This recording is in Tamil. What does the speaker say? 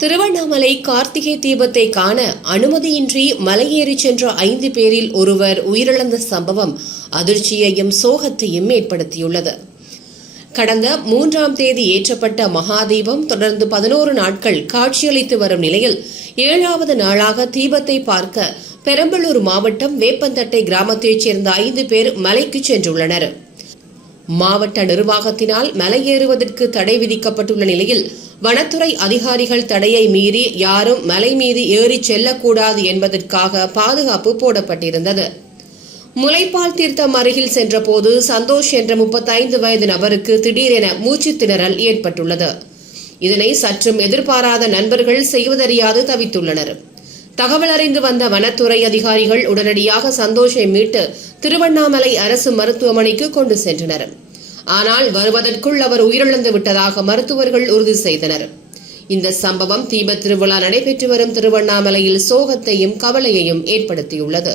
திருவண்ணாமலை கார்த்திகை தீபத்தை காண அனுமதியின்றி மலையேறி சென்ற 5 பேரில் ஒருவர் உயிரிழந்த சம்பவம் அதிர்ச்சியையும் சோகத்தையும் ஏற்படுத்தியுள்ளது. கடந்த 3ஆம் தேதி ஏற்றப்பட்ட மகாதீபம் தொடர்ந்து 11 நாட்கள் காட்சியளித்து வரும் நிலையில் 7வது நாளாக தீபத்தை பார்க்க பெரம்பலூர் மாவட்டம் வேப்பந்தட்டை கிராமத்தைச் சேர்ந்த 5 பேர் மலைக்கு சென்றுள்ளனர். மாவட்ட நிர்வாகத்தினால் மலையேறுவதற்கு தடை விதிக்கப்பட்டுள்ள நிலையில் வனத்துறை அதிகாரிகள் தடையை மீறி யாரும் மலை மீது ஏறி செல்லக்கூடாது என்பதற்காக பாதுகாப்பு போடப்பட்டிருந்தது. முலைப்பால் தீர்த்தம் அருகில் சென்றபோது சந்தோஷ் என்ற 35 வயது நபருக்கு திடீரென மூச்சு திணறல் ஏற்பட்டுள்ளது. இதனை சற்றும் எதிர்பாராத நண்பர்கள் செய்வதறியாது தவித்துள்ளனர். தகவல் அறிந்து வந்த வனத்துறை அதிகாரிகள் உடனடியாக சந்தோஷை மீட்டு திருவண்ணாமலை அரசு மருத்துவமனைக்கு கொண்டு சென்றனர். ஆனால் வருவதற்குள் அவர் உயிரிழந்து விட்டதாக மருத்துவர்கள் உறுதி செய்தனர். இந்த சம்பவம் தீபத் திருவிழா நடைபெற்று வரும் திருவண்ணாமலையில் சோகத்தையும் கவலையையும் ஏற்படுத்தியுள்ளது.